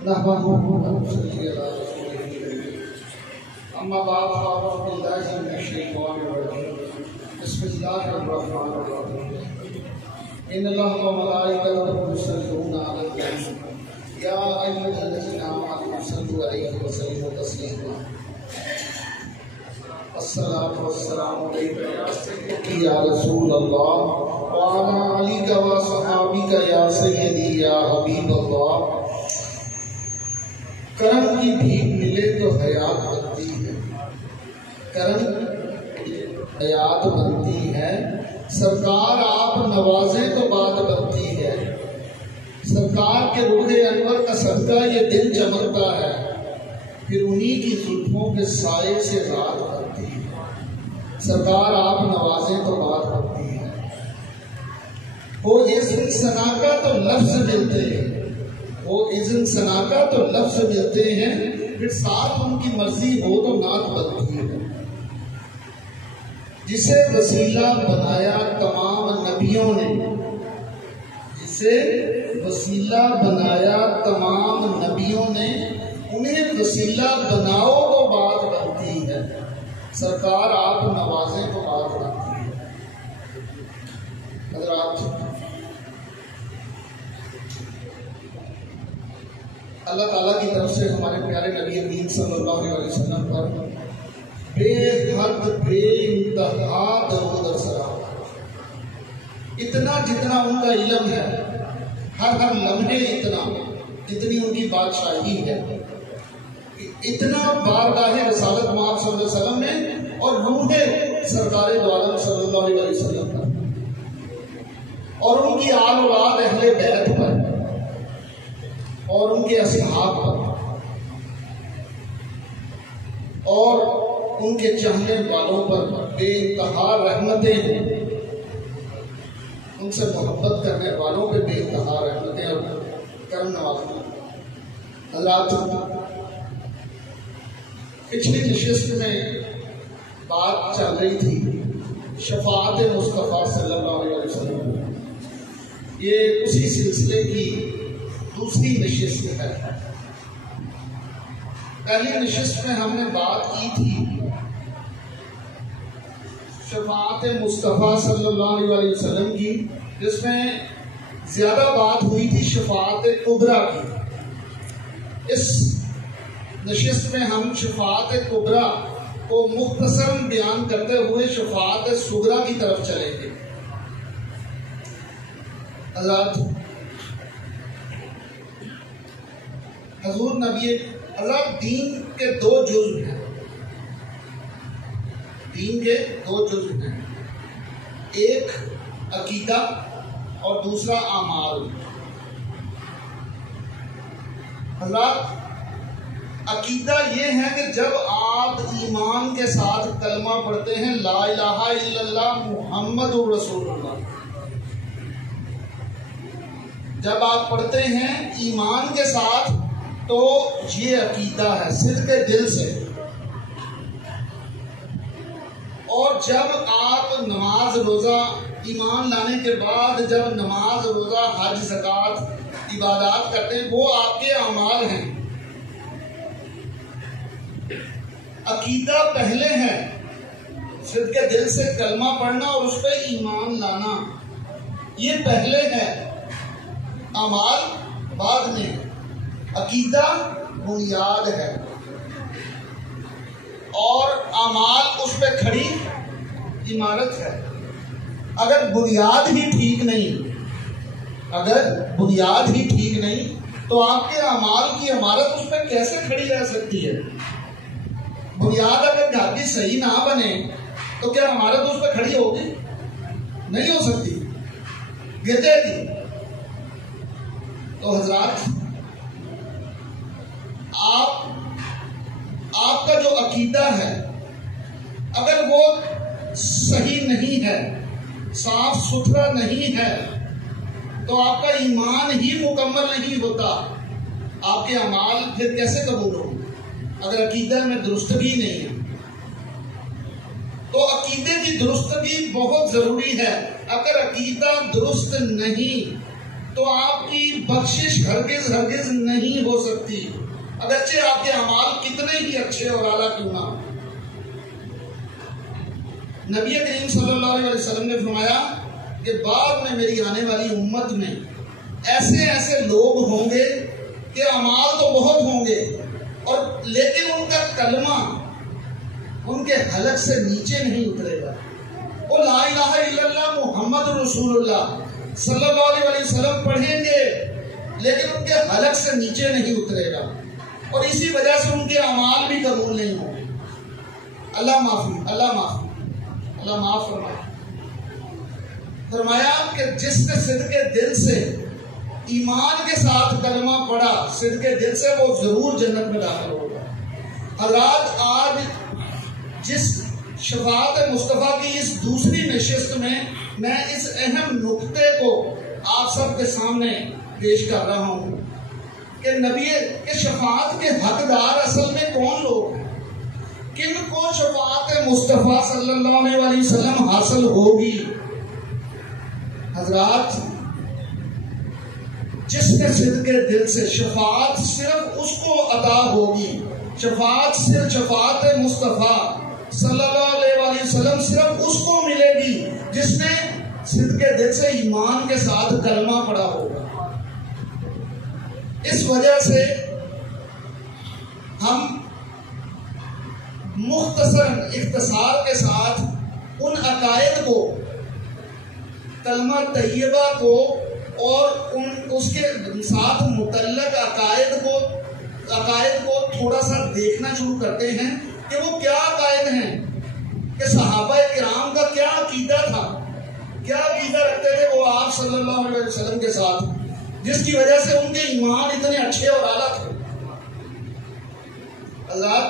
أما بعد فأعوذ بالله من الشيطان الرجيم بسم الله الرحمن الرحيم إن الله وملائكته يصلون على النبي يا أيها الذين آمنوا صلوا عليه وسلموا تسليما الصلاة والسلام عليك يا رسول الله وعلى آلك وصحابك يا سيدي يا حبيب الله. کرم کی بھیک ملے تو حیات بنتی ہے، کرم حیات بنتی ہے، سرکار آپ نوازیں تو بات بنتی ہے، سرکار کے روح انور کا صدقہ یہ دل چمکتا ہے، پھر انہی کی زلفوں کے سائے سے رات بنتی ہے، سرکار آپ نوازیں تو بات بنتی ہے. وہ اذن ثنا کا تو لفظ ملتے ہیں، وہ اذن ثنا کا تو لفظ ملتے ہیں، پھر ساتھ ان کی مرضی ہو تو نعت بنتی ہے. جسے وسیلہ بنایا تمام نبیوں نے، جسے وسیلہ بنایا تمام نبیوں نے، انہیں وسیلہ بناؤ تو بات بنتی ہے، سرکار آپ نوازیں تو بات بنتی ہے. حضرات، اللہ تعالیٰ کی طرف سے ہمارے پیارے نبی امین صلی اللہ علیہ وسلم پر بے حد بے انتہا درود و سلام. اتنا جتنا ان کا علم ہے، ہر لمحے اتنا جتنی ان کی بادشاہی ہے، اتنا بارگاہ رسالت مآب صلی اللہ علیہ وسلم میں اور روح سرکار دو عالم صلی اللہ علیہ وسلم پر اور ان کی آل اولاد اہل بیت پر اور ان کے اصحاب پر اور ان کے چاہنے والوں پر بے انتہا رحمتیں ہیں، ان سے محبت کرنے والوں پہ بے انتہا رحمتیں اور کرم نوازیں. حضرات، پچھلی نشست میں بات چل رہی تھی شفاعت مصطفیٰ صلی اللہ علیہ وسلم. یہ اسی سلسلے کی دوسری نشست ہے. پہلی نشست میں ہم نے بات کی تھی شفاعت مصطفیٰ صلی اللہ علیہ وسلم کی، جس میں زیادہ بات ہوئی تھی شفاعت کبریٰ کی. اس نشست میں ہم شفاعت کبریٰ کو مختصر بیان کرتے ہوئے شفاعت صغریٰ کی طرف چلیں گے. حضرات، حضور نبی اللہ دین کے دو جزو ہیں، دین کے دو جزو ہیں، ایک عقیدہ اور دوسرا اعمال. حضرات، عقیدہ یہ ہے کہ جب آپ ایمان کے ساتھ کلمہ پڑھتے ہیں لا الہ الا اللہ محمد رسول اللہ، جب آپ پڑھتے ہیں ایمان کے ساتھ تو یہ عقیدہ ہے صدق دل سے. اور جب آپ نماز روزہ ایمان لانے کے بعد جب نماز روزہ حج زکوٰۃ عبادات کرتے ہیں وہ آپ کے اعمال ہیں. عقیدہ پہلے ہے، صدق دل سے کلمہ پڑھنا اور اس پہ ایمان لانا، یہ پہلے ہے، اعمال بعد میں. عقیدہ بنیاد ہے اور اعمال اس پہ کھڑی عمارت ہے. اگر بنیاد ہی ٹھیک نہیں، اگر بنیاد ہی ٹھیک نہیں تو آپ کے اعمال کی عمارت اس پہ کیسے کھڑی رہ سکتی ہے؟ بنیاد اگر گھر کی صحیح نہ بنے تو کیا عمارت اس پہ کھڑی ہوگی؟ نہیں ہو سکتی، گر جائے گی. تو حضرات، آپ کا جو عقیدہ ہے اگر وہ صحیح نہیں ہے، صاف ستھرا نہیں ہے، تو آپ کا ایمان ہی مکمل نہیں ہوتا. آپ کے اعمال پھر کیسے قبول ہوں اگر عقیدہ میں درستگی نہیں ہے؟ تو عقیدے کی درستگی بہت ضروری ہے. اگر عقیدہ درست نہیں تو آپ کی بخشش ہرگز ہرگز نہیں ہو سکتی، اگرچہ آپ کے اعمال کتنے ہی اچھے اور اعلیٰ کیوں نہ۔ نبی کریم صلی اللہ علیہ وسلم نے فرمایا کہ بعد میں میری آنے والی امت میں ایسے ایسے لوگ ہوں گے کہ اعمال تو بہت ہوں گے اور لیکن ان کا کلمہ ان کے حلق سے نیچے نہیں اترے گا۔ وہ لا الہ الا اللہ محمد رسول اللہ صلی اللہ علیہ وسلم پڑھیں گے لیکن ان کے حلق سے نیچے نہیں اترے گا، اور اسی وجہ سے ان کے اعمال بھی قبول نہیں ہوں گے۔ اللہ معاف فرمایا کہ جس نے صدق دل سے ایمان کے ساتھ کلمہ پڑھا، صدق دل سے، وہ ضرور جنت میں داخل ہوگا۔ حضرات، آج جس شفاعت مصطفیٰ کی اس دوسری نشست میں اس اہم نقطے کو آپ سب کے سامنے پیش کر رہا ہوں کہ نبی کے شفاعت کے حقدار اصل میں کون لوگ ہیں، کن کو شفاعت مصطفیٰ صلی اللہ علیہ وسلم حاصل ہوگی۔ حضرات، جس نے صدق دل سے، شفاعت صرف اس کو عطا ہوگی، شفاعت صرف شفاعت مصطفیٰ صلی اللہ علیہ وسلم صرف اس کو ملے گی جس نے صدق دل سے ایمان کے ساتھ کلمہ پڑھا ہوگا۔ اس وجہ سے ہم اختصار کے ساتھ ان عقائد کو، کلمہ طیبہ کو اور اس کے ساتھ متعلق عقائد کو تھوڑا سا دیکھنا شروع کرتے ہیں کہ وہ کیا عقائد ہیں، کہ صحابہ کرام کا کیا عقیدہ تھا، کیا عقیدہ رکھتے تھے وہ آپ صلی اللہ علیہ وسلم کے ساتھ، جس کی وجہ سے ان کے ایمان اتنے اچھے اور اعلیٰ تھے۔ حضرات،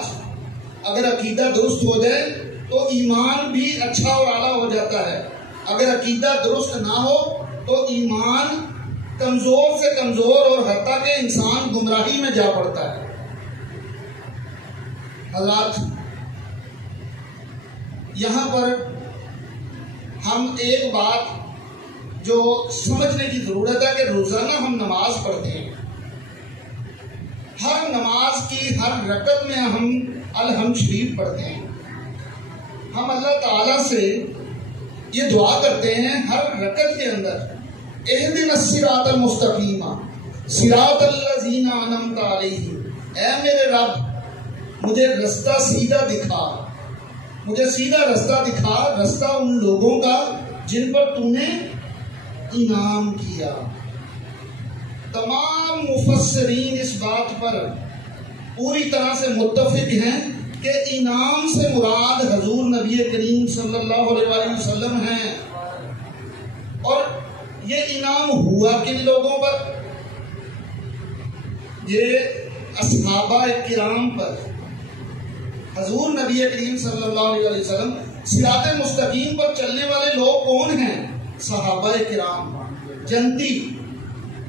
اگر عقیدہ درست ہو جائے تو ایمان بھی اچھا اور اعلیٰ ہو جاتا ہے، اگر عقیدہ درست نہ ہو تو ایمان کمزور سے کمزور اور حتیٰ کہ انسان گمراہی میں جا پڑتا ہے۔ حضرات، یہاں پر ہم ایک بات جو سمجھنے کی ضرورت ہے کہ روزانہ ہم نماز پڑھتے ہیں، ہر نماز کی ہر رکعت میں ہم الحمد شریف پڑھتے ہیں، ہم اللہ تعالیٰ سے یہ دعا کرتے ہیں ہر رکعت کے اندر، اہدنا الصراط المستقیم صراط الذین انعمت علیہم، اے میرے رب مجھے رستہ سیدھا دکھا، مجھے سیدھا رستہ دکھا، رستہ ان لوگوں کا جن پر تو نے انعام کیا۔ تمام مفسرین اس بات پر پوری طرح سے متفق ہیں کہ انعام سے مراد حضور نبی کریم صلی اللہ علیہ وسلم ہیں، اور یہ انعام ہوا کن لوگوں پر؟ یہ اصحابہ کرام پر۔ حضور نبی کریم صلی اللہ علیہ وسلم صراط مستقیم پر چلنے والے لوگ کون ہیں؟ صحابہ کرام، جنتی۔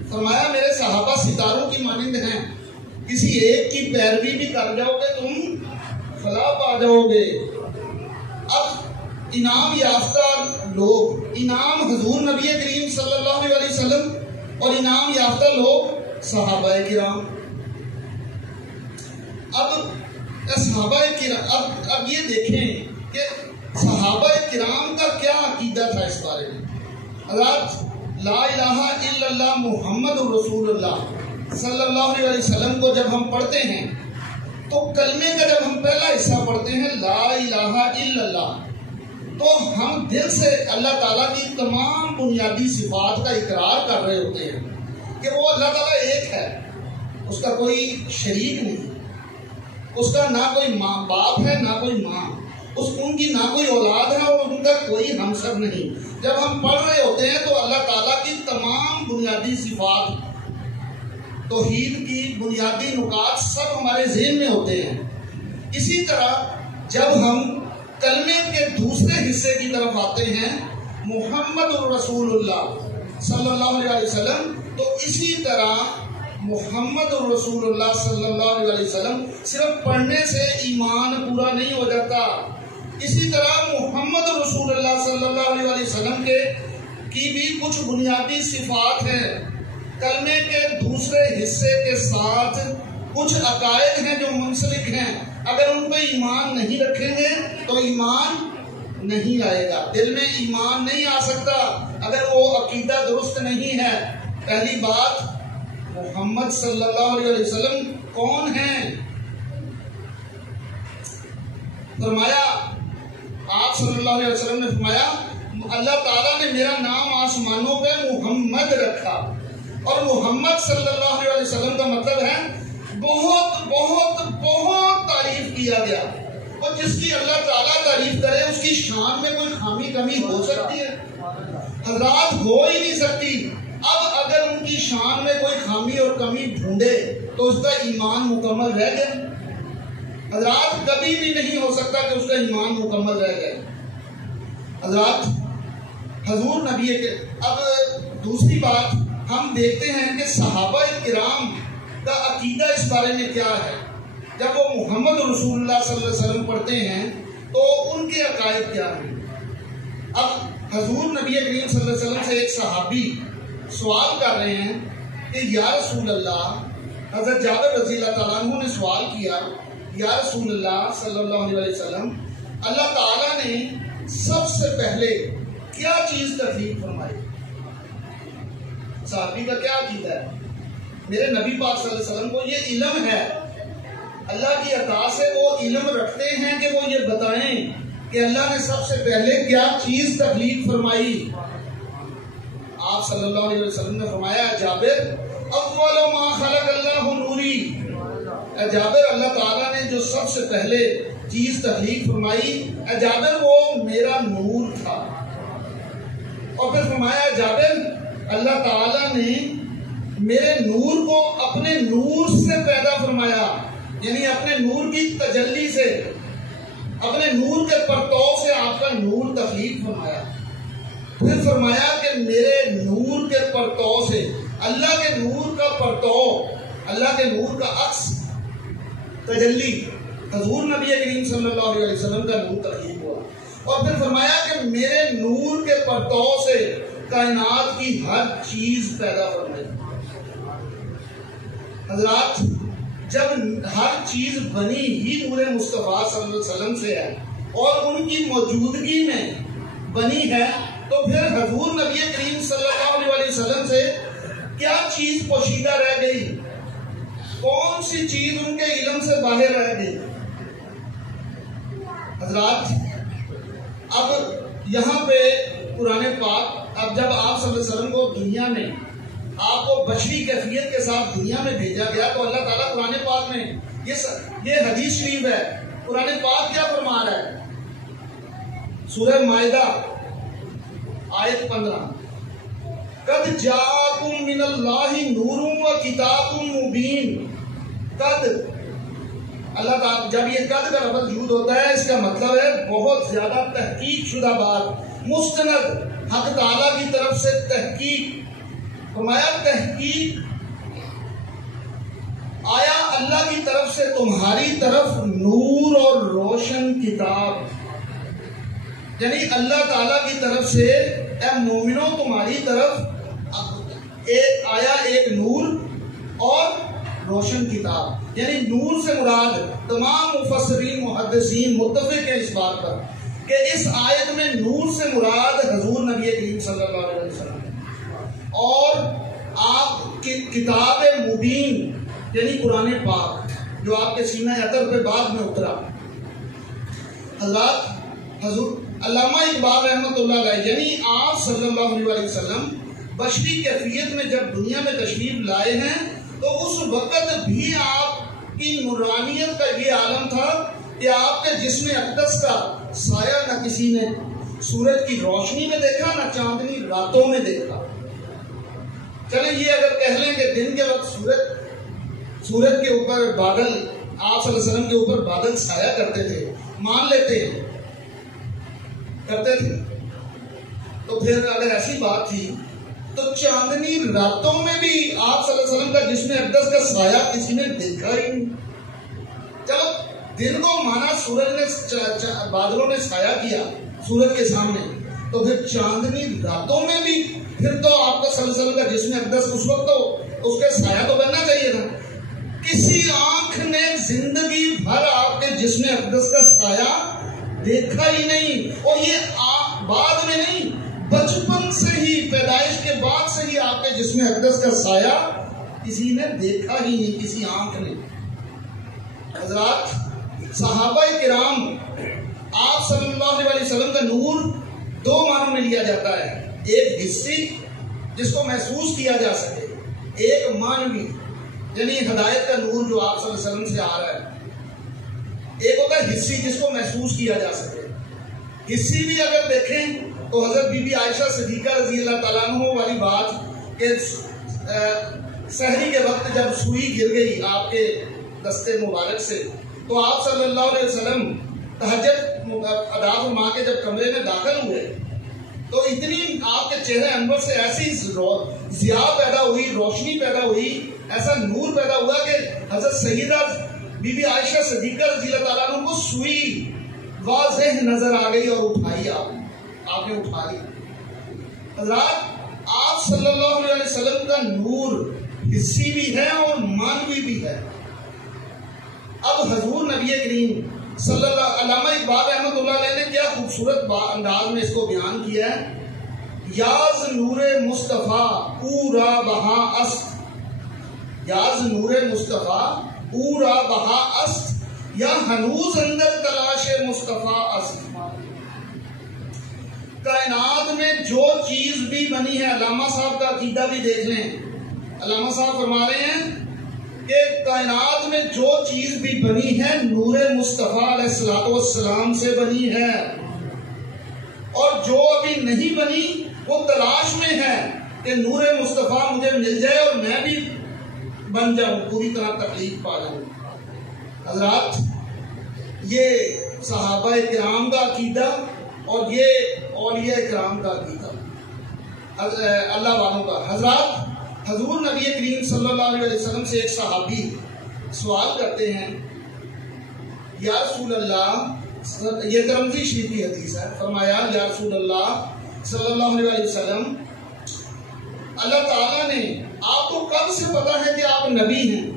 فرمایا میرے صحابہ ستاروں کی مانند ہیں، کسی ایک کی پیروی بھی کر جاؤ گے تم فلاح پا جاؤ گے۔ اب انعام یافتہ لوگ، انعام حضور نبی کریم صلی اللہ علیہ وسلم اور انعام یافتہ لوگ صحابہ کرام۔ اب یہ دیکھیں کہ صحابہ کرام کا کیا عقیدہ تھا اس بارے میں۔ حضرات، لا الہ الا اللہ محمد رسول اللہ صلی اللہ علیہ وسلم کو جب ہم پڑھتے ہیں تو کلمے کا جب ہم پہلا حصہ پڑھتے ہیں لا الہ الا اللہ، تو ہم دل سے اللہ تعالیٰ کی تمام بنیادی صفات کا اقرار کر رہے ہوتے ہیں کہ وہ اللہ تعالیٰ ایک ہے، اس کا کوئی شریک نہیں، اس کا نہ کوئی ماں باپ ہے نہ کوئی ماں، ان کی نہ کوئی اولاد ہے اور ان کا کوئی ہمسر نہیں۔ جب ہم پڑھ رہے ہوتے ہیں تو اللہ تعالیٰ کی تمام بنیادی صفات، توحید کی بنیادی نکات سب ہمارے ذہن میں ہوتے ہیں۔ اسی طرح جب ہم کلمے کے دوسرے حصے کی طرف آتے ہیں محمد الرسول اللہ صلی اللہ علیہ وسلم، تو اسی طرح محمد الرسول اللہ صلی اللہ علیہ وسلم صرف پڑھنے سے ایمان پورا نہیں ہو جاتا، اسی طرح محمد رسول اللہ صلی اللہ علیہ وسلم کی بھی کچھ بنیادی صفات ہیں دوسرے حصے کے ساتھ کچھ عقائد ہیں جو منسلک ہیں، اگر ان پہ ایمان نہیں رکھیں گے تو ایمان نہیں آئے گا، دل میں ایمان نہیں آ سکتا اگر وہ عقیدہ درست نہیں ہے۔ پہلی بات، محمد صلی اللہ علیہ وسلم کون ہیں؟ فرمایا، آپ صلی اللہ علیہ وسلم نے فرمایا اللہ تعالیٰ نے میرا نام آسمانوں پہ محمد رکھا، اور محمد صلی اللہ علیہ وسلم کا مطلب ہے بہت بہت بہت تعریف کیا گیا، اور جس کی اللہ تعالیٰ تعریف کرے اس کی شان میں کوئی خامی کمی ہو سکتی ہے؟ حضرات ہو ہی نہیں سکتی۔ اب اگر ان کی شان میں کوئی خامی اور کمی ڈھونڈے تو اس کا ایمان مکمل رہ گیا؟ حضرات کبھی بھی نہیں ہو سکتا کہ اس کا ایمان مکمل رہ جائے۔ حضرات حضور نبی کے اب دوسری بات ہم دیکھتے ہیں کہ صحابہ کرام کا عقیدہ اس بارے میں کیا ہے۔ جب وہ محمد رسول اللہ صلی اللہ علیہ وسلم پڑھتے ہیں تو ان کے عقائد کیا ہیں۔ اب حضور نبی کریم صلی اللہ علیہ وسلم سے ایک صحابی سوال کر رہے ہیں کہ یا رسول اللہ، حضرت جابر رضی اللہ تعالیٰ عنہ نے سوال کیا، یا رسول اللہ صلی اللہ علیہ وسلم، اللہ تعالیٰ نے سب سے پہلے کیا چیز تخلیق فرمائی؟ صحابی کا کیا عقیدہ ہے؟ میرے نبی پاک صلی اللہ علیہ وسلم کو یہ علم ہے، اللہ کی عطا سے وہ علم رکھتے ہیں کہ وہ یہ بتائیں کہ اللہ نے سب سے پہلے کیا چیز تخلیق فرمائی۔ آپ صلی اللہ علیہ وسلم نے فرمایا، جابر اول ما خلق اللہ نوری، اے جابر اللہ تعالیٰ نے جو سب سے پہلے چیز تخلیق فرمائی، اے جابر وہ میرا نور تھا۔ اور پھر فرمایا، جابر اللہ تعالیٰ نے میرے نور کو اپنے نور سے پیدا فرمایا، یعنی اپنے نور کی تجلی سے، اپنے نور کے پرتو سے آپ کا نور تخلیق فرمایا۔ پھر فرمایا کہ میرے نور کے پرتو سے، اللہ کے نور کا پرتو، اللہ کے نور کا عکس تجلی حضور نبی کریم صلی اللہ علیہ وسلم کا نور تخلیق ہوا۔ اور پھر فرمایا کہ میرے نور کے پرتو سے کائنات کی ہر چیز پیدا فرمائی۔ حضرات جب ہر چیز بنی ہی نور مصطفیٰ صلی اللہ علیہ وسلم سے ہے اور ان کی موجودگی میں بنی ہے، تو پھر حضور نبی کریم صلی اللہ علیہ وسلم سے کیا چیز پوشیدہ رہ گئی؟ کون سی چیز ان کے علم سے باہر رہ گئی؟ حضرات اب یہاں پہ قرآن پاک، اب جب آپ صلی اللہ علیہ وسلم کو دنیا میں، آپ کو بشری کیفیت کے ساتھ دنیا میں بھیجا گیا، تو اللہ تعالیٰ قرآن پاک میں یہ حدیث شریف ہے، قرآن پاک کیا فرما رہا ہے؟ سورہ مائدہ آیت 15، قد جاءکم من اللہ نور و کتاب مبین۔ قد، اللہ تعالیٰ جب یہ قد کا لفظ یوز ہوتا ہے اس کا مطلب ہے بہت زیادہ تحقیق شدہ بات، مستند حق تعالیٰ کی طرف سے تحقیق۔ فرمایا تحقیق آیا اللہ کی طرف سے تمہاری طرف نور اور روشن کتاب، یعنی اللہ تعالیٰ کی طرف سے اے مومنوں تمہاری طرف آیا ایک نور اور روشن کتاب، یعنی نور سے مراد تمام مفسرین محدثین متفق ہیں اس بات پر کہ اس آیت میں نور سے مراد حضور نبی کریم صلی اللہ علیہ وسلم اور آپ کی کتاب مبین یعنی قرآن پاک جو آپ کے سینہ اطہر پہ بعد میں اترا۔ حضرات حضور علامہ اقبال رحمۃ اللہ علیہ یعنی آپ صلی اللہ علیہ وسلم بشری کیفیت میں جب دنیا میں تشریف لائے ہیں تو اس وقت بھی آپ کی نورانیت کا یہ عالم تھا کہ آپ کے جسم اقدس کا سایہ نہ کسی نے سورج کی روشنی میں دیکھا نہ چاندنی راتوں میں دیکھا۔ چلیں یہ اگر کہہ لیں کہ دن کے وقت سورج کے اوپر بادل، آپ صلی اللہ علیہ وسلم کے اوپر بادل سایہ کرتے تھے، مان لیتے ہیں کرتے تھے، تو پھر اگر ایسی بات تھی تو چاندنی راتوں میں بھی آپ صلی اللہ علیہ وسلم کا جسم اقدس کا سایہ کسی نے دیکھا ہی نہیں۔ چلو دن کو مانا سورج نے بادلوں نے سایہ کیا سورج کے سامنے، تو پھر چاندنی راتوں میں بھی پھر تو آپ کا صلی اللہ علیہ وسلم کا جسم اقدس اس وقت تو اس کے سایہ تو بننا چاہیے تھا. کسی آنکھ نے زندگی بھر آپ کے جسم اقدس کا سایہ دیکھا ہی نہیں. اور یہ بعد میں نہیں، بچپن سے ہی، پیدائش کے بعد سے ہی آپ کے جسم اقدس کا سایہ کسی نے دیکھا ہی نہیں، کسی آنکھ نے. حضرات، صحابہ کرام، آپ صلی اللہ علیہ وسلم کا نور دو معنوں میں لیا جاتا ہے. ایک حسی جس کو محسوس کیا جا سکے، ایک معنوی یعنی ہدایت کا نور جو آپ صلی اللہ علیہ وسلم سے آ رہا ہے. ایک ہوتا ہے حسی جس کو محسوس کیا جا سکے. حسی بھی اگر دیکھیں تو حضرت بی بی عائشہ صدیقہ رضی اللہ تعالیٰ عنہ والی بات کہ سحری کے وقت جب سوئی گر گئی آپ کے دستے مبارک سے تو آپ صلی اللہ علیہ وسلم تہجد ادا فرما کے جب کمرے میں داخل ہوئے تو اتنی آپ کے چہرے انور سے ایسی ضیاء پیدا ہوئی، روشنی پیدا ہوئی، ایسا نور پیدا ہوا کہ حضرت سیدہ بی بی عائشہ صدیقہ رضی اللہ تعالیٰ عنہ کو سوئی واضح نظر آ گئی اور اٹھائی آپ نے اٹھا لی. حضرات، آپ صلی اللہ علیہ وسلم کا نور حسی بھی ہے اور مانوی بھی ہے. اب حضور نبی کریم صلی اللہ، علامہ اقبال رحمۃ اللہ علیہ نے کیا خوبصورت انداز میں اس کو بیان کیا ہے. یاز نور مصطفیٰ پورا بہا است، یاز نور مصطفیٰ پورا بہا است، یا ہنوز اندر تلاش مصطفیٰ است. کائنات میں جو چیز بھی بنی ہے، علامہ صاحب کا عقیدہ بھی دیکھ لیں. علامہ صاحب فرما رہے ہیں کہ کائنات میں جو چیز بھی بنی ہے نور مصطفیٰ علیہ السلام سے بنی ہے، اور جو ابھی نہیں بنی وہ تلاش میں ہے کہ نور مصطفیٰ مجھے مل جائے اور میں بھی بن جاؤں، پوری طرح تخلیق پا جاؤں. حضرات، یہ صحابہ کرام کا عقیدہ اور یہ اولیاء کرام کا عقیدہ اللہ والوں کا. حضرات، حضور نبی کریم صلی اللہ علیہ وسلم سے ایک صحابی سوال کرتے ہیں، یا رسول اللہ، یہ ترمذی شریف کی حدیث ہے، فرمایا یا رسول اللہ صلی اللہ علیہ وسلم، اللہ تعالیٰ نے آپ کو کب سے پتا ہے کہ آپ نبی ہیں؟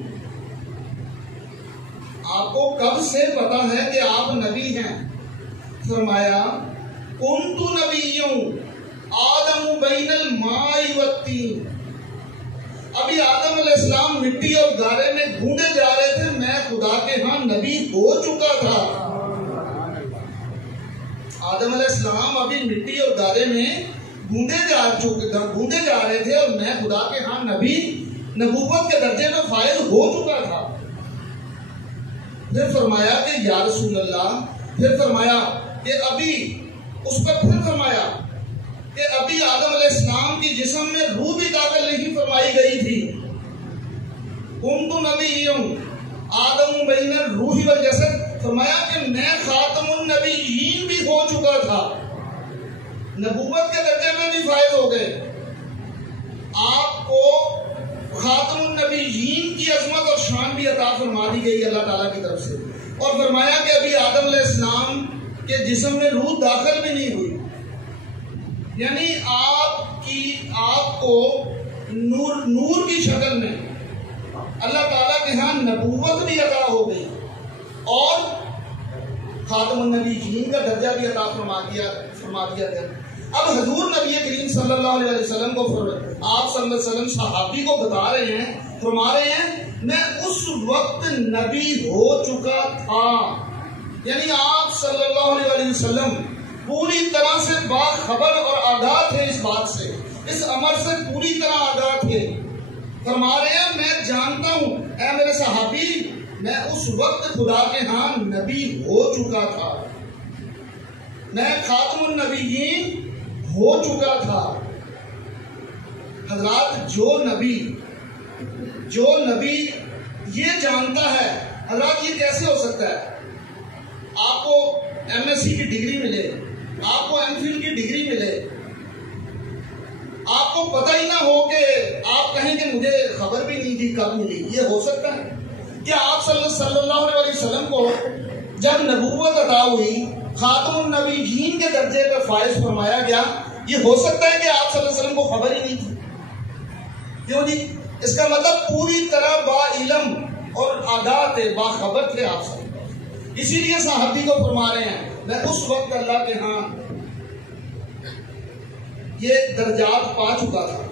آپ کو کب سے پتا ہے کہ آپ نبی ہیں؟ فرمایا کنت نبیوں آدم بین الماء والطین، ابھی آدم علیہ السلام مٹی اور گارے میں ڈھونڈے جا رہے تھے، میں خدا کے ہاں نبی ہو چکا تھا. آدم علیہ السلام ابھی مٹی اور گارے میں ڈھونڈے جا رہے تھے اور میں خدا کے ہاں نبوت کے درجے میں فائز ہو چکا تھا. پھر فرمایا کہ یا رسول اللہ، پھر فرمایا کہ ابھی اس پر پھر فرمایا کہ ابھی آدم علیہ السلام کی جسم میں روح بھی داخل نہیں فرمائی گئی تھی. کنت نبیوں آدم بین الروح والجسد، فرمایا کہ میں خاتم النبیین بھی ہو چکا تھا، نبوت کے درجے میں بھی فائز ہو گئے. آپ کو خاتم النبیین کی عظمت اور شان بھی عطا فرما دی گئی اللہ تعالیٰ کی طرف سے. اور فرمایا کہ ابھی آدم علیہ السلام کے جسم میں روح داخل بھی نہیں ہوئی. یعنی آپ کو نور کی شکل میں اللہ تعالیٰ کے ہاں نبوت بھی عطا ہو گئی اور خاتم النبیین کا درجہ بھی عطا فرما دیا گیا. اب حضور نبی کریم صلی اللہ علیہ وسلم کو آپ صلی اللہ علیہ وسلم صحابی کو بتا رہے ہیں، فرما رہے ہیں میں اس وقت نبی ہو چکا تھا. یعنی آپ صلی اللہ علیہ وسلم پوری طرح سے باخبر اور آگاہ تھے اس بات سے، اس امر سے پوری طرح آگاہ تھے. فرما رہے ہیں میں جانتا ہوں اے میرے صحابی، میں اس وقت خدا کے ہاں نبی ہو چکا تھا، میں خاتم النبیین ہو چکا تھا. حضرات، جو نبی یہ جانتا ہے، حضرات یہ کیسے ہو سکتا ہے؟ آپ کو ایم ایس سی کی ڈگری ملے، آپ کو ایم فل کی ڈگری ملے، آپ کو پتہ ہی نہ ہو کہ آپ کہیں کہ مجھے خبر بھی نہیں تھی کب ملی. یہ ہو سکتا ہے کہ آپ صلی اللہ علیہ وسلم کو جب نبوت عطا ہوئی، خاتم النبیین کے درجے پر فائز فرمایا گیا، یہ ہو سکتا ہے کہ آپ صلی اللہ علیہ وسلم کو خبر ہی نہیں تھی؟ کیوں جی؟ اس کا مطلب پوری طرح با علم اور آگاہ تھے، باخبر تھے آپ سے. اسی لیے صحابی کو فرما رہے ہیں میں اس وقت اللہ کے ہاں یہ درجات پا چکا تھا.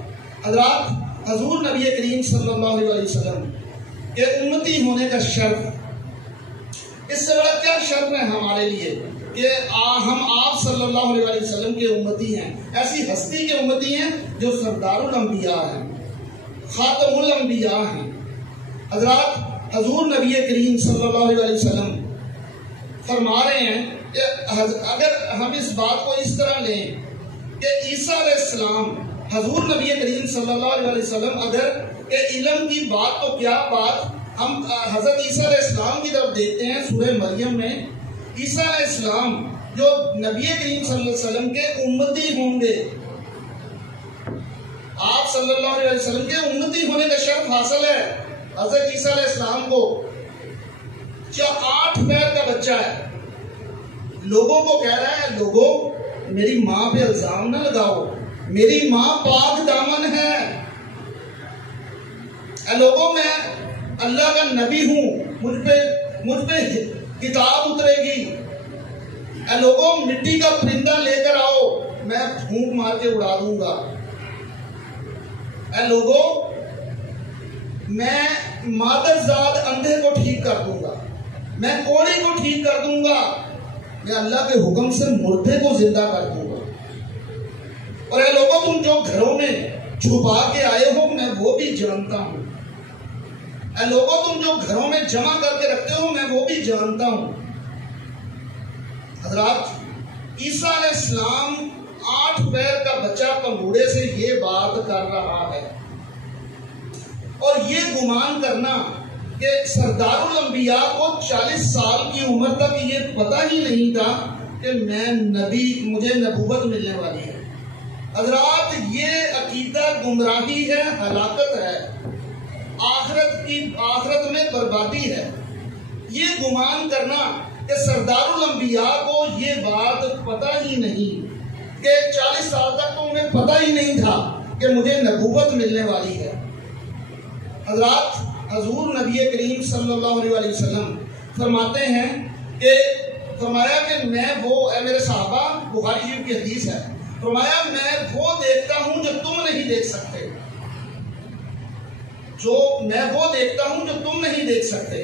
حضرات، حضور نبی کریم صلی اللہ علیہ وسلم کے امتی ہونے کا شرف، اس سے بڑا کیا شرف ہے ہمارے لیے کہ ہم آپ صلی اللہ علیہ وسلم کے امتی ہیں. ایسی ہستی کے امتی ہیں جو سردار الانبیاء ہیں، خاتم الانبیاء ہیں. حضرات، حضور نبی کریم صلی اللہ علیہ وسلم فرما رہے ہیں کہ اگر ہم اس بات کو اس طرح لیں کہ عیسیٰ علیہ السلام، حضور نبی کریم صلی اللہ علیہ وسلم اگر کہ علم کی بات تو کیا بات، ہم حضرت عیسیٰ علیہ السلام کی طرف دیکھتے ہیں سورہ مریم میں. عیسیٰ علیہ السلام جو نبی کریم صلی اللہ علیہ وسلم کے امتی ہوں گے، آپ صلی اللہ علیہ وسلم کے امتی ہونے کا شرف حاصل ہے حضرت عیسیٰ علیہ السلام کو. 8 پیر کا بچہ ہے، لوگوں کو کہہ رہا ہے لوگوں میری ماں پہ الزام نہ لگاؤ، میری ماں پاک دامن ہے. اے لوگوں میں اللہ کا نبی ہوں، مجھ پہ کتاب اترے گی. اے لوگوں مٹی کا پرندہ لے کر آؤ، میں پھونک مار کے اڑا دوں گا. اے لوگوں میں مادرزاد اندھے کو ٹھیک کر دوں گا، میں کوڑی کو ٹھیک کر دوں گا، میں اللہ کے حکم سے مردے کو زندہ کر دوں گا. اور اے لوگوں تم جو گھروں میں چھپا کے آئے ہو میں وہ بھی جانتا ہوں. اے لوگوں تم جو گھروں میں جمع کر کے رکھتے ہو میں وہ بھی جانتا ہوں. حضرات، عیسیٰ علیہ السلام 8 پیر کا بچہ پنگوڑے سے یہ بات کر رہا ہے، اور یہ گمان کرنا کہ سردار الانبیاء کو 40 سال کی عمر تک یہ پتہ ہی نہیں تھا کہ میں نبی، مجھے نبوت ملنے والی ہے. حضرات، یہ عقیدہ گمراہی ہے، ہلاکت ہے، آخرت میں بربادی ہے. یہ گمان کرنا کہ سردار الانبیاء کو یہ بات پتہ ہی نہیں کہ 40 سال تک تو انہیں پتہ ہی نہیں تھا کہ مجھے نبوت ملنے والی ہے. حضرات، حضور نبی کریم صلی اللہ علیہ وسلم فرماتے ہیں کہ فرمایا کہ میں وہ، اے میرے صحابہ، بخاری شریف کی حدیث ہے، فرمایا میں وہ دیکھتا ہوں جو تم نہیں دیکھ سکتے، میں وہ دیکھتا ہوں جو تم نہیں دیکھ سکتے،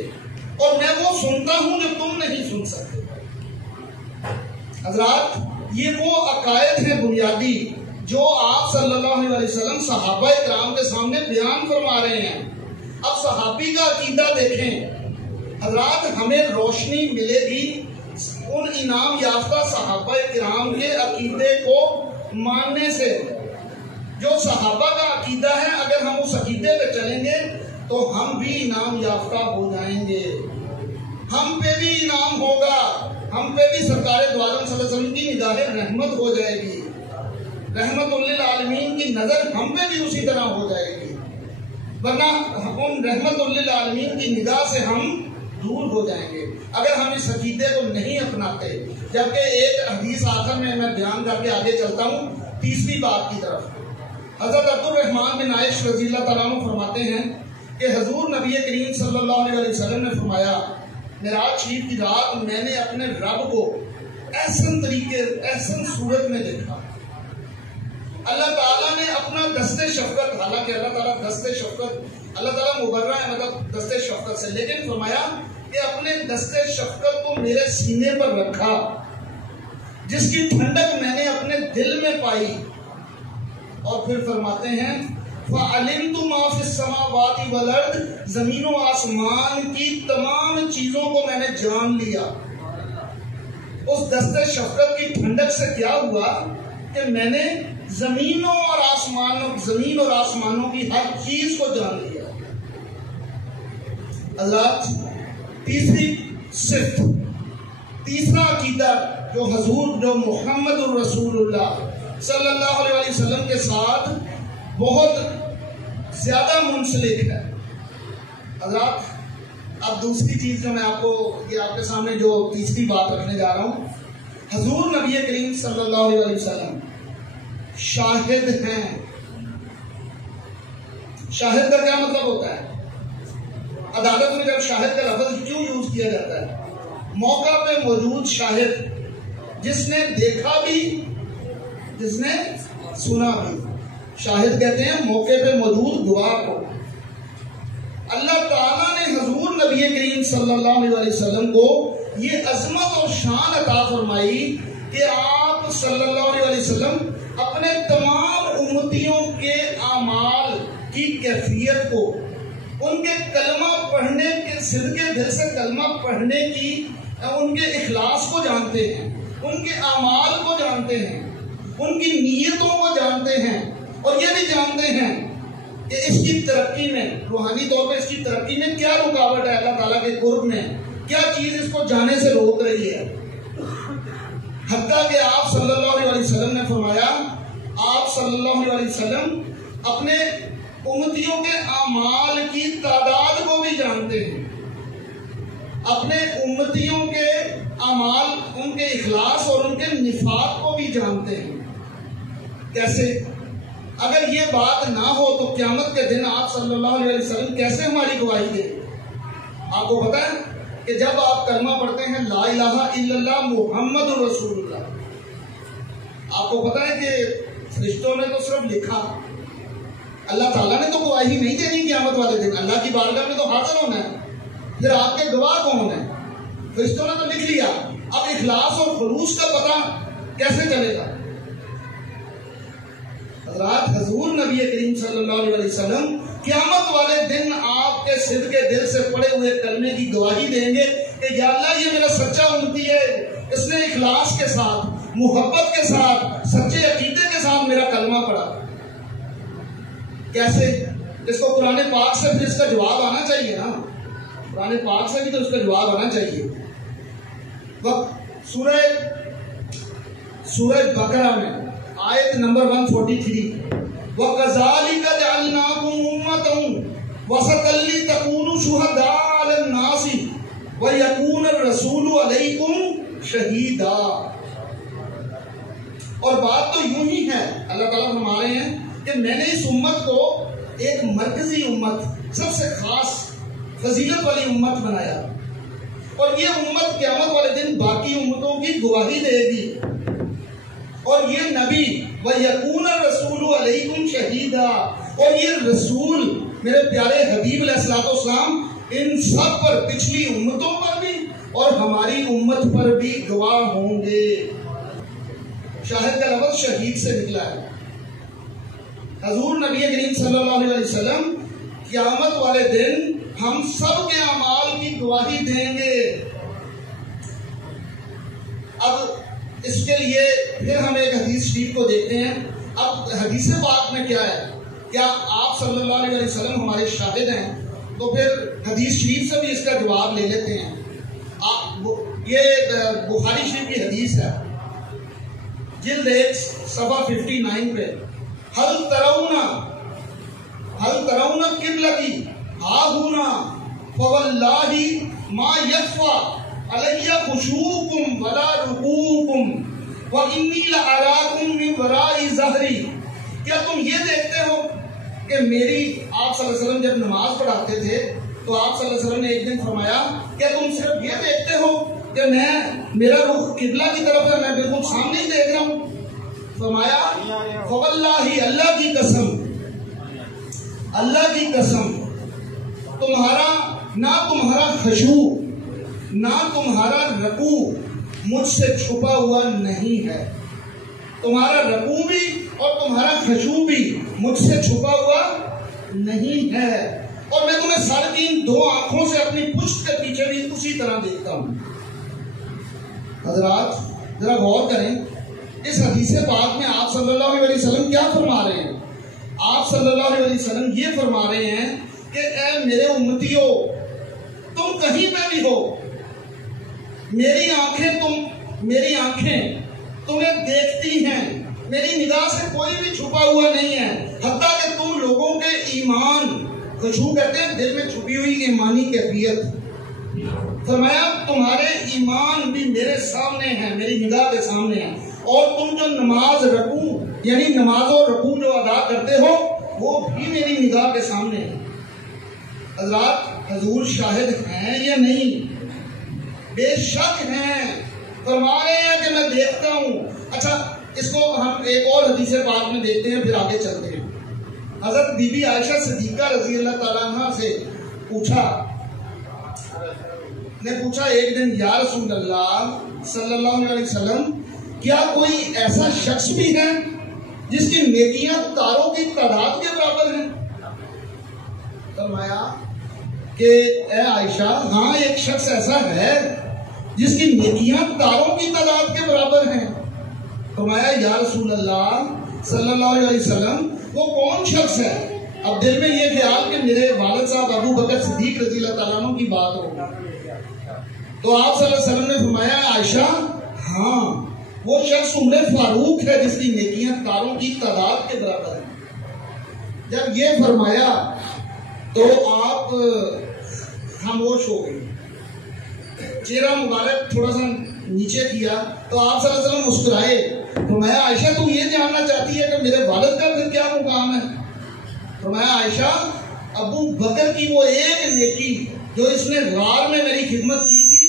اور میں وہ سنتا ہوں جو تم نہیں سن سکتے. حضرات، یہ وہ عقائد ہیں بنیادی جو آپ صلی اللہ علیہ وسلم صحابہ کرام کے سامنے بیان فرما رہے ہیں. اب صحابی کا عقیدہ دیکھیں. حضرات، ہمیں روشنی ملے گی ان انعام یافتہ صحابہ کرام کے عقیدے کو ماننے سے. جو صحابہ کا عقیدہ ہے، اگر ہم اس عقیدے پہ چلیں گے تو ہم بھی انعام یافتہ ہو جائیں گے، ہم پہ بھی انعام ہوگا، ہم پہ بھی سرکار دو عالم صلی اللہ علیہ وسلم کی نگاہ رحمت ہو جائے گی، رحمت للعالمین کی نظر ہم پہ بھی اسی طرح ہو جائے گی. ورنہ ہم رحمت للعالمین کی نگاہ سے ہم دور ہو جائیں گے اگر ہم اس عقیدے کو نہیں اپناتے. جبکہ ایک حدیث آخر میں بیان کر کے آگے چلتا ہوں تیسری بات کی طرف. حضرت عبد الرحمن بن عائش رضی اللہ تعالیٰ عنہ فرماتے ہیں کہ حضور نبی کریم صلی اللہ علیہ وسلم نے فرمایا معراج شریف کی رات میں نے اپنے رب کو احسن طریقے، احسن صورت میں دیکھا. اللہ تعالیٰ نے اپنا دست شفقت، حالانکہ اللہ تعالیٰ دست شفقت، اللہ تعالیٰ مبرہ ہے مطلب دست شفقت سے، لیکن فرمایا کہ اپنے دست شفقت کو میرے سینے پر رکھا، جس کی ٹھنڈک میں نے اپنے دل میں پائی. اور پھر فرماتے ہیں فَعَلِمْتُ مَا فِي السَّمَاوَاتِ وَالْأَرْضِ، زمین و آسمان کی تمام چیزوں کو میں نے جان لیا. اس دست شفقت کی ٹھنڈک سے کیا ہوا کہ میں نے زمین اور آسمانوں کی ہر چیز کو جان لیا. اللہ، تیسری صفت، تیسرا عقیدہ جو حضور، جو محمد الرسول اللہ صلی اللہ علیہ وسلم کے ساتھ بہت زیادہ منسلک ہے. حضرات، اب دوسری چیز جو میں آپ کو، یہ آپ کے سامنے جو تیسری بات رکھنے جا رہا ہوں، حضور نبی کریم صلی اللہ علیہ وسلم شاہد ہیں شاہد کا کیا مطلب ہوتا ہے؟ عدالت میں جب شاہد کا لفظ کیوں یوز کیا جاتا ہے؟ موقع پہ موجود شاہد، جس نے دیکھا بھی جس نے سنا بھی، شاہد کہتے ہیں موقع پہ موجود گواہ کو۔ اللہ تعالیٰ نے حضور نبی کریم صلی اللہ علیہ وسلم کو یہ عظمت اور شان عطا فرمائی کہ آپ صلی اللہ علیہ وسلم اپنے تمام امتیوں کے اعمال کی کیفیت کو، ان کے کلمہ پڑھنے کے صدقے دل سے کلمہ پڑھنے کی ان کے اخلاص کو جانتے ہیں، ان کے اعمال کو جانتے ہیں، ان کی نیتوں کو جانتے ہیں، اور یہ بھی جانتے ہیں کہ اس کی ترقی میں، روحانی طور پہ اس کی ترقی میں کیا رکاوٹ ہے اللہ تعالیٰ کے قرب میں، کیا چیز اس کو جانے سے روک رہی ہے۔ حتیٰ کہ آپ صلی اللہ علیہ وسلم نے فرمایا، آپ صلی اللہ علیہ وسلم اپنے امتیوں کے اعمال کی تعداد کو بھی جانتے ہیں، اپنے امتیوں کے اعمال، ان کے اخلاص اور ان کے نفاق کو بھی جانتے ہیں۔ کیسے؟ اگر یہ بات نہ ہو تو قیامت کے دن آپ صلی اللہ علیہ وسلم کیسے ہماری گواہی دیں؟ آپ کو پتا ہے کہ جب آپ کلمہ پڑھتے ہیں لا الہ الا اللہ محمد رسول اللہ، آپ کو پتا ہے کہ فرشتوں نے تو صرف لکھا، اللہ تعالیٰ نے تو گواہی نہیں دینی قیامت والے دن، اللہ کی بارگاہ میں تو حاضر ہونا ہے، پھر آپ کے گواہ کون ہیں؟ فرشتوں نے تو لکھ لیا، اب اخلاص اور خلوص کا پتہ کیسے چلے گا؟ حضرات، حضور نبی کریم صلی اللہ علیہ وسلم قیامت والے دن آپ کے صدقے دل سے پڑے ہوئے کلمے کی گواہی دیں گے کہ یا اللہ یہ میرا سچا امتی ہے، اس نے اخلاص کے ساتھ، محبت کے ساتھ، سچے عقیدے کے ساتھ میرا کلمہ پڑھا۔ کیسے؟ اس کو قرآن پاک سے پھر اس کا جواب آنا چاہیے نا، قرآن پاک سے بھی تو اس کا جواب آنا چاہیے۔ وقت سورہ بقرہ میں آیت نمبر 143، وَكَذَلِكَ جَعَلْنَاكُمْ أُمَّةً وَسَطًا لِتَكُونُوا شُهَدَاءَ عَلَى النَّاسِ وَيَكُونَ الرَّسُولُ عَلَيْكُمْ شَهِيدًا۔ اور بات تو یوں ہی ہے، اللہ تعالیٰ فرما رہے ہیں کہ میں نے اس امت کو ایک مرکزی امت، سب سے خاص فضیلت والی امت بنایا، اور یہ امت قیامت والے دن باقی امتوں کی گواہی دے گی، اور یہ نبی وَيَكُونَ الرَّسُولُ عَلَيْكُمْ شَهِيدًا، اور یہ رسول میرے پیارے حبیب علیہ السلام ان سب پر، پچھلی امتوں پر بھی اور ہماری امت پر بھی گواہ ہوں گے۔ شاہد کا لفظ شہید سے نکلا ہے۔ حضور نبی کریم صلی اللہ علیہ وسلم قیامت والے دن ہم سب کے اعمال کی گواہی دیں گے۔ اب اس کے لیے پھر ہم ایک حدیث شریف کو دیکھتے ہیں۔ اب حدیث پاک میں کیا ہے؟ کیا آپ صلی اللہ علیہ وسلم ہمارے شاہد ہیں؟ تو پھر حدیث شریف سے بھی اس کا جواب لے لیتے ہیں۔ یہ بخاری شریف کی حدیث ہے، جلد 1 صفحہ 59 پہ، حل ترون قبلتی ہاہنا فواللہ ما یخفی علی خشوعکم ولا رکوعکم وانی لأراکم من وراء ظہری۔ کیا تم یہ دیکھتے ہو کہ میری، آپ صلی اللہ علیہ وسلم جب نماز پڑھاتے تھے تو آپ صلی اللہ علیہ وسلم نے ایک دن فرمایا کیا تم صرف یہ دیکھتے ہو کہ میرا رخ قبلہ کی طرف ہے، میں بالکل سامنے ہی دیکھ رہا ہوں؟ فرمایا فواللہ، اللہ کی قسم، اللہ کی قسم، تمہارا خشوع، نہ تمہارا رکوع مجھ سے چھپا ہوا نہیں ہے، تمہارا رکوع بھی اور تمہارا خشوع بھی مجھ سے چھپا ہوا نہیں ہے، اور میں تمہیں سر کی ان 2 آنکھوں سے اپنی پشت کے پیچھے بھی اسی طرح دیکھتا ہوں۔ حضرات ذرا غور کریں، اس حدیث پاک میں آپ صلی اللہ علیہ وسلم کیا فرما رہے ہیں؟ آپ صلی اللہ علیہ وسلم یہ فرما رہے ہیں کہ اے میرے امتیو، تم کہیں پہ بھی ہو، میری آنکھیں تمہیں دیکھتی ہیں، میری نگاہ سے کوئی بھی چھپا ہوا نہیں ہے، حتیٰ کہ تم لوگوں کے ایمان، خشوع کہتے ہیں دل میں چھپی ہوئی ایمانی کیفیت، فرمایا تمہارے ایمان بھی میرے سامنے ہیں، میری نگاہ کے سامنے ہیں، اور تم جو نماز رکوع یعنی نماز و رکوع جو ادا کرتے ہو وہ بھی میری نگاہ کے سامنے ہے۔ حضرات حضور شاہد ہیں یا نہیں؟ بے شک ہیں، فرما رہے ہیں کہ میں دیکھتا ہوں۔ اچھا اس کو ہم ایک اور حدیث پاک میں دیکھتے ہیں، پھر آگے چلتے ہیں۔ حضرت بی بی عائشہ صدیقہ رضی اللہ تعالیٰ عنہ سے پوچھا ایک دن، یا رسول اللہ صلی اللہ علیہ وسلم، کیا کوئی ایسا شخص بھی ہے جس کی نیکیاں تاروں کی تعداد کے برابر ہیں؟ فرمایا کہ اے عائشہ، ہاں ایک شخص ایسا ہے جس کی نیکیاں تاروں کی تعداد کے برابر ہیں۔ فرمایا یا رسول اللہ صلی اللہ علیہ وسلم، وہ کون شخص ہے؟ اب دل میں یہ خیال کہ میرے والد صاحب ابو بکر صدیق رضی اللہ تعالیٰ عنہ کی بات ہو، تو آپ صلی اللہ علیہ وسلم نے فرمایا عائشہ، ہاں وہ شخص عمر فاروق ہے جس کی نیکیاں تاروں کی تعداد کے برابر ہیں۔ جب یہ فرمایا تو آپ خاموش ہو گئی، چہرہ مبارک تھوڑا سا نیچے کیا، تو آپ صلی اللہ علیہ وسلم مسکرائے۔ فرمایا عائشہ، تو یہ جاننا چاہتی ہے کہ میرے والد کا پھر کیا مقام ہے؟ فرمایا عائشہ، ابو بکر کی وہ ایک نیکی جو اس نے غار میں میری خدمت کی تھی،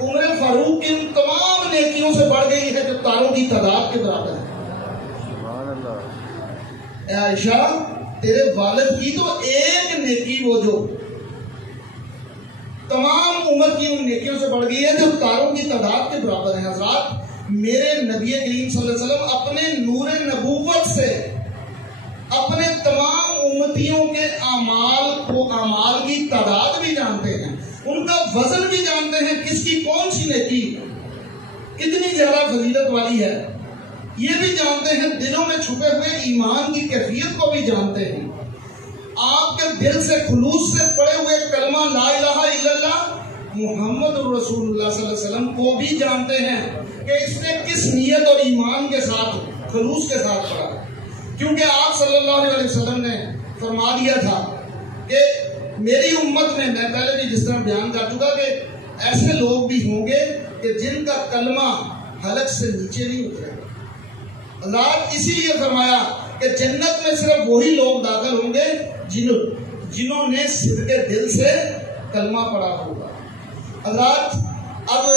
عمر فاروق کی ان تمام نیکیوں سے بڑھ گئی ہے جو تاروں کی تعداد کے برابر ہے۔ اے عائشہ، تیرے والد کی تو ایک نیکی وہ جو تمام امت کی ان نیکیوں سے بڑھ گئی ہے جو تاروں کی تعداد کے برابر ہیں۔ حضرات، میرے نبی کریم صلی اللہ علیہ وسلم اپنے نور نبوت سے اپنے تمام امتیوں کے اعمال کی تعداد بھی جانتے ہیں، ان کا وزن بھی جانتے ہیں، کس کی کون سی نیکی کتنی زیادہ فضیلت والی ہے، یہ بھی جانتے ہیں، دلوں میں چھپے ہوئے ایمان کی کیفیت کو بھی جانتے ہیں، آپ کے دل سے خلوص سے پڑے ہوئے کلمہ لا الہ الا اللہ محمد رسول اللہ صلی اللہ علیہ وسلم کو بھی جانتے ہیں کہ اس نے کس نیت اور ایمان کے ساتھ خلوص کے ساتھ پڑھا، کیونکہ آپ صلی اللہ علیہ وسلم نے فرما دیا تھا کہ میری امت میں پہلے بھی جس طرح بیان کر چکا کہ ایسے لوگ بھی ہوں گے کہ جن کا کلمہ حلق سے نیچے نہیں اترے گا۔ حضرات، اسی لیے فرمایا کہ جنت میں صرف وہی لوگ داخل ہوں گے جنہوں نے صدق دل سے کلمہ پڑھا ہوگا۔ حضرات، اب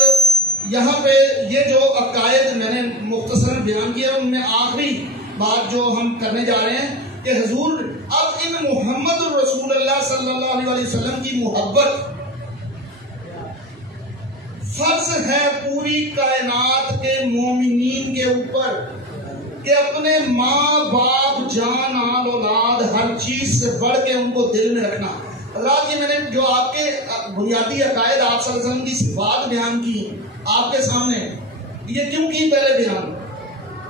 یہاں پہ یہ جو عقائد میں نے مختصر بیان کیا، ان میں آخری بات جو ہم کرنے جا رہے ہیں کہ حضور اب ان محمد رسول اللہ صلی اللہ علیہ وسلم کی محبت فرض ہے پوری کائنات کے مومنین کے اوپر کہ اپنے ماں باپ جان آل اولاد ہر چیز سے بڑھ کے ان کو دل میں رکھنا۔ اللہ کی میں نے جو آپ کے بنیادی عقائد آپ صلی اللہ علیہ وسلم کی صفات بیان کی آپ کے سامنے، یہ کیوں کی پہلے بیان؟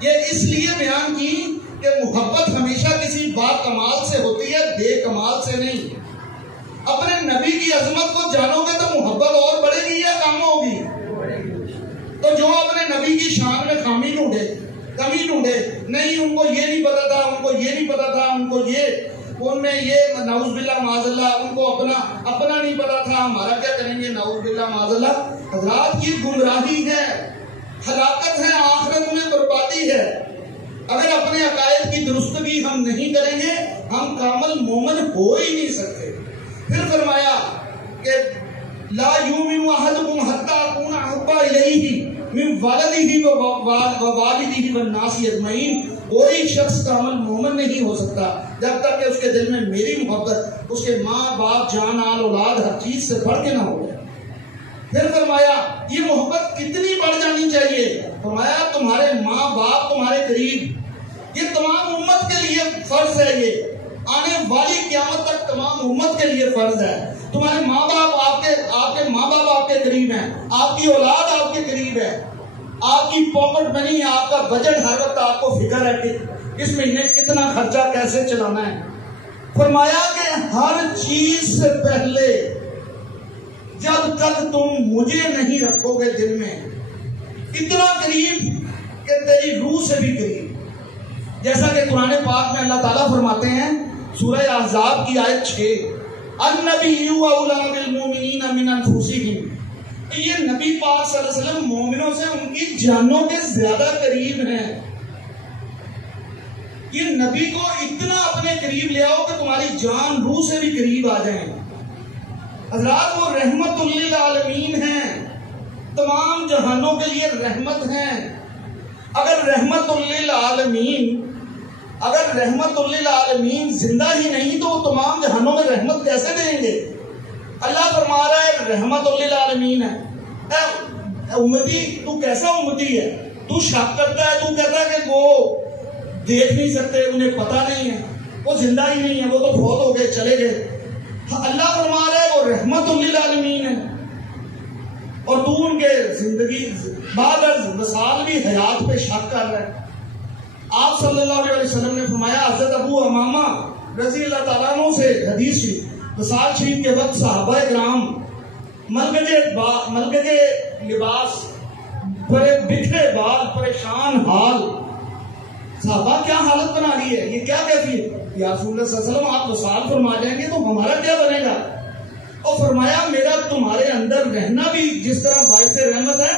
یہ اس لیے بیان کی کہ محبت ہمیشہ کسی با کمال سے ہوتی ہے، بے کمال سے نہیں۔ اپنے نبی کی عظمت کو جانو گے تو محبت اور بڑھے گی یا کم ہوگی؟ تو جو اپنے نبی کی شان میں خامی ڈھونڈے، کمی ڈھونڈے، نہیں ان کو یہ نہیں پتا تھا، ان کو یہ نہیں پتا تھا، ان کو یہ، ان میں یہ نعوذ باللہ معاذ اللہ، ان کو اپنا نہیں پتا تھا، ہمارا کیا کریں گے نعوذ باللہ معاذ اللہ۔ حضرات، یہ گمراہی ہے، ہلاکت ہے، آخرت میں بربادی ہے۔ اگر اپنے عقائد کی درستگی ہم نہیں کریں گے ہم کامل مومن ہو ہی نہیں سکتے۔ پھر فرمایا کہ لا یؤمن احدکم حتی اکون احب الیہ من ولدہ ووالدہ والناس اجمعین۔ کوئی شخص کامل مومن نہیں ہو سکتا جب تک کہ اس کے دل میں میری محبت اس کے ماں باپ جان آل اولاد ہر چیز سے بڑھ کے نہ ہو جائے۔ پھر فرمایا یہ محبت کتنی بڑھ جانی چاہیے؟ فرمایا تمہارے ماں باپ تمہارے قریب، یہ تمام امت کے لیے فرض ہے، یہ آنے والی قیامت تک تمام امت کے لیے فرض ہے۔ تمہارے ماں باپ آپ کے ماں باپ آپ کے قریب ہیں، آپ کی اولاد آپ کے قریب ہے، آپ کی پاکٹ منی ہے، آپ کا بجٹ ہر وقت آپ کو فکر ہے کہ اس مہینے کتنا خرچہ کیسے چلانا ہے۔ فرمایا کہ ہر چیز سے پہلے جب تک تم مجھے نہیں رکھو گے دل میں، اتنا قریب کہ تیری روح سے بھی قریب، جیسا کہ قرآن پاک میں اللہ تعالیٰ فرماتے ہیں سورہ احزاب کی آیت 6، النبی اولی بالمؤمنین من انفسہم، یہ نبی پاک صلی اللہ علیہ وسلم مومنوں سے ان کی جانوں کے زیادہ قریب ہیں۔ یہ نبی کو اتنا اپنے قریب لے آؤ کہ تمہاری جان روح سے بھی قریب آ جائیں. حضرات وہ رحمت للعالمین ہیں، تمام جہانوں کے لیے رحمت ہیں. اگر رحمت للعالمین زندہ ہی نہیں تو وہ تمام جہانوں میں رحمت کیسے دیں گے؟ اللہ فرما رہا ہے رحمت للعالمین ہے. اے امتی، تو کیسا امتی ہے؟ تو شک کرتا ہے، تو کہتا ہے کہ وہ دیکھ نہیں سکتے، انہیں پتہ نہیں ہے، وہ زندہ ہی نہیں ہے، وہ تو فوت ہو گئے، چلے گئے. اللہ فرما رہا ہے وہ رحمت للعالمین ہے، اور تو ان کے زندگی بعد از وصال بھی حیات پہ شک کر رہا ہے. آپ صلی اللہ علیہ وسلم نے فرمایا، حضرت ابو امامہ رضی اللہ تعالیٰ عنہ سے حدیث وصال شریف کے وقت صحابہ کرام ملگے لباس، بکھرے بال، پریشان حال. صحابہ کیا حالت بنا لی ہے، یہ کیا کیفیت؟ یا رسول اللہ صلی اللہ علیہ وسلم آپ وصال فرما جائیں گے تو ہمارا کیا بنے گا؟ اور فرمایا میرا تمہارے اندر رہنا بھی جس طرح باعث رحمت ہے،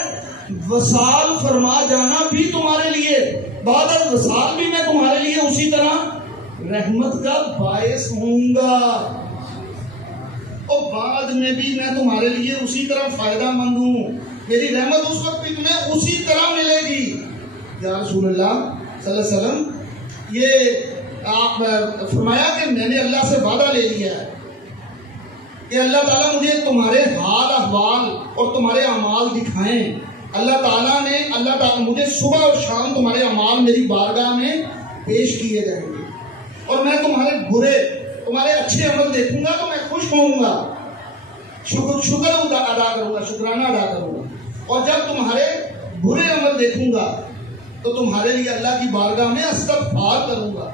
وصال فرما جانا بھی تمہارے لیے، بعد از وصال بھی میں تمہارے لیے اسی طرح رحمت کا باعث ہوں گا، اور بعد میں بھی میں تمہارے لیے اسی طرح فائدہ مند ہوں. میری رحمت اس وقت بھی تمہیں اسی طرح ملے گی. یا رسول اللہ صلی اللہ علیہ وسلم، یہ آپ فرمایا کہ میں نے اللہ سے وعدہ لے لیا ہے کہ اللہ تعالیٰ مجھے تمہارے حال احوال اور تمہارے اعمال دکھائیں. اللہ تعالیٰ مجھے صبح اور شام تمہارے اعمال میری بارگاہ میں پیش کیے جائیں گے، اور میں تمہارے اچھے عمل دیکھوں گا تو میں خوش ہوں گا، شکر ادا کروں گا، شکرانہ ادا کروں گا. اور جب تمہارے برے عمل دیکھوں گا تو تمہارے لیے اللہ کی بارگاہ میں استغفار کروں گا،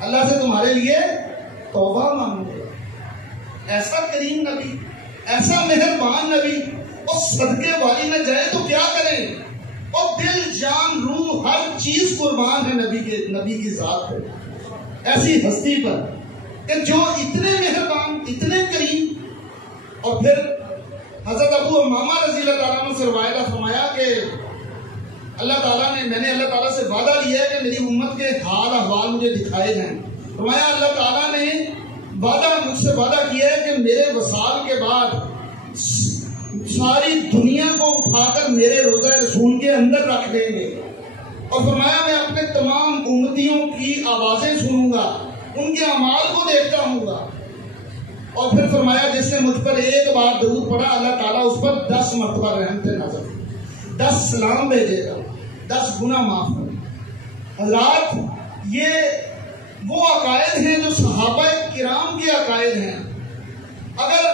اللہ سے تمہارے لیے توبہ مانگوں گا. ایسا کریم نبی، ایسا مہربان نبی، اور صدقے والی نہ جائے تو کیا کریں؟ اور دل جان روح ہر چیز قربان ہے نبی کی ذات پر، ایسی ہستی پر کہ جو اتنے مہربان، اتنے کریم. اور پھر حضرت ابو امامہ رضی اللہ تعالیٰ عنہ سے روایت فرمایا کہ میں نے اللہ تعالیٰ سے وعدہ لیا ہے کہ میری امت کے حال احوال مجھے دکھائے جائیں. فرمایا اللہ تعالیٰ نے مجھ سے وعدہ کیا ہے کہ میرے وصال کے بعد ساری دنیا کو اٹھا کر میرے روضہ رسول کے اندر رکھ دیں گے، اور فرمایا میں اپنے تمام امتیوں کی آوازیں سنوں گا، ان کے اعمال کو دیکھتا ہوں گا. اور پھر فرمایا جس نے مجھ پر ایک بار درود پڑھا اللہ تعالیٰ اس پر 10 مرتبہ رحمت نازل، 10 سلام بھیجے گا، 10 گناہ معاف کرے. حضرات یہ وہ عقائد ہیں جو صحابہ کرام کے عقائد ہیں. اگر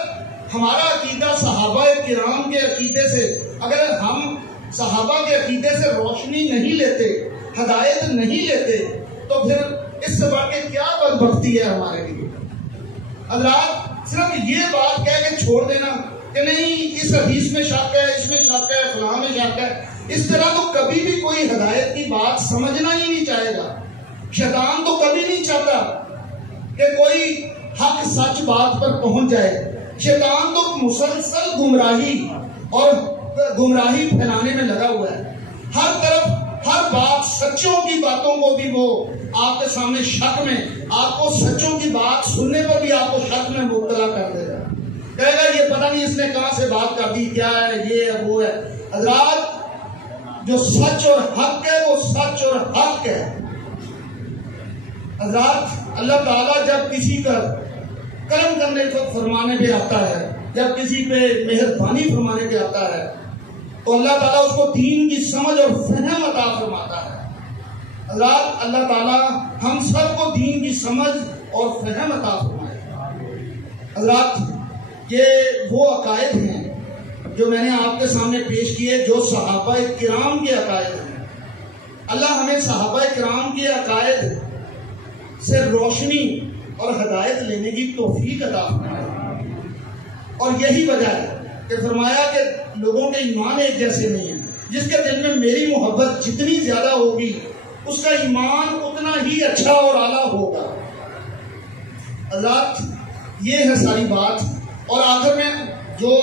ہمارا عقیدہ صحابہ کرام کے عقیدے سے، اگر ہم صحابہ کے عقیدے سے روشنی نہیں لیتے، ہدایت نہیں لیتے، تو پھر اس سے بڑھ کے کیا بدبختی ہے ہمارے لیے. حضرات صرف یہ بات کہہ کے چھوڑ دینا کہ نہیں اس حدیث میں شک ہے، اس میں شک ہے، فلاں میں شک ہے، اس طرح تو کبھی بھی کوئی ہدایت کی بات سمجھنا ہی نہیں چاہے گا. شیطان تو کبھی نہیں چاہتا کہ کوئی حق سچ بات پر پہنچ جائے. شیطان تو مسلسل گمراہی پھیلانے میں لگا ہوا ہے. ہر طرف ہر بات، سچوں کی باتوں کو بھی وہ آپ کے سامنے شک میں، آپ کو سچوں کی بات سننے پر بھی آپ کو شک میں مبتلا کر دے گا. کہے گا یہ پتہ نہیں اس نے کہاں سے بات کر دی، کیا ہے، یہ ہے، وہ ہے. حضرات جو سچ اور حق ہے وہ سچ اور حق ہے. حضرات اللہ تعالیٰ جب کسی کا کرم کرنے فرمانے پہ آتا ہے، جب کسی پہ مہربانی فرمانے پہ آتا ہے تو اللہ تعالیٰ اس کو دین کی سمجھ اور فہم عطا فرماتا ہے. حضرات اللہ تعالیٰ ہم سب کو دین کی سمجھ اور فہم عطا فرمائے. حضرات یہ وہ عقائد ہیں جو میں نے آپ کے سامنے پیش کیے، جو صحابہ کرام کے عقائد ہیں. اللہ ہمیں صحابہ کرام کے عقائد سے روشنی اور ہدایت لینے کی توفیق عطا فرمائے. اور یہی وجہ ہے کہ فرمایا کہ لوگوں کے ایمان ایک جیسے نہیں ہیں. جس کے دل میں میری محبت جتنی زیادہ ہوگی اس کا ایمان اتنا ہی اچھا اور اعلیٰ ہوگا. حضرات یہ ہے ساری بات. اور آخر میں جو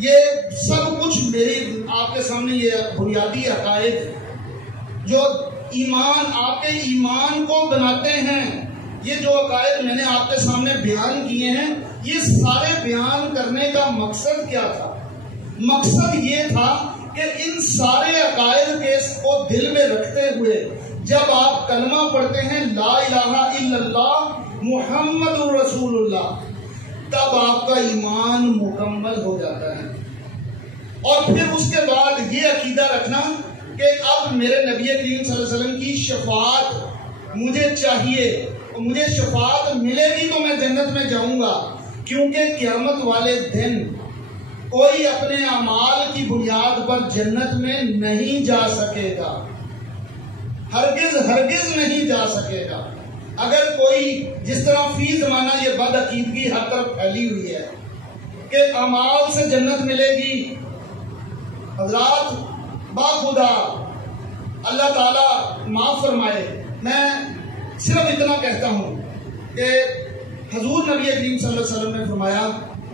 یہ سب کچھ میری آپ کے سامنے یہ بنیادی عقائد جو ایمان آپ کے ایمان کو بناتے ہیں. یہ جو عقائد میں نے آپ کے سامنے بیان کیے ہیں، یہ سارے بیان کرنے کا مقصد کیا تھا؟ مقصد یہ تھا کہ ان سارے عقائد کو دل میں رکھتے ہوئے جب آپ کلمہ پڑھتے ہیں لا الہ الا اللہ محمد رسول اللہ، تب آپ کا ایمان مکمل ہو جاتا ہے. اور پھر اس کے بعد یہ عقیدہ رکھنا کہ اب میرے نبی کریم صلی اللہ علیہ وسلم کی شفاعت مجھے چاہیے، مجھے شفاعت ملے گی تو میں جنت میں جاؤں گا، کیونکہ قیامت والے دن کوئی اپنے اعمال کی بنیاد پر جنت میں نہیں جا سکے گا، ہرگز نہیں جا سکے گا. اگر کوئی جس طرح فی زمانہ یہ بد عقیدگی ہر طرف پھیلی ہوئی ہے کہ اعمال سے جنت ملے گی، حضرات باخدا اللہ تعالیٰ معاف فرمائے، میں صرف اتنا کہتا ہوں کہ حضور نبی کریم صلی اللہ علیہ وسلم نے فرمایا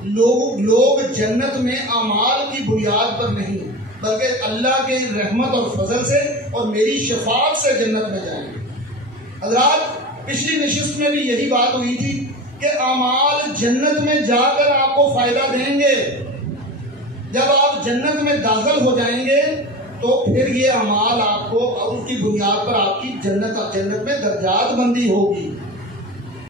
لوگ جنت میں اعمال کی بنیاد پر نہیں بلکہ اللہ کے رحمت اور فضل سے اور میری شفاعت سے جنت میں جائیں. حضرات پچھلی نشست میں بھی یہی بات ہوئی تھی کہ اعمال جنت میں جا کر آپ کو فائدہ دیں گے. جب آپ جنت میں داخل ہو جائیں گے تو پھر یہ اعمال آپ کو اس کی بنیاد پر آپ کی جنت میں درجات بندی ہوگی.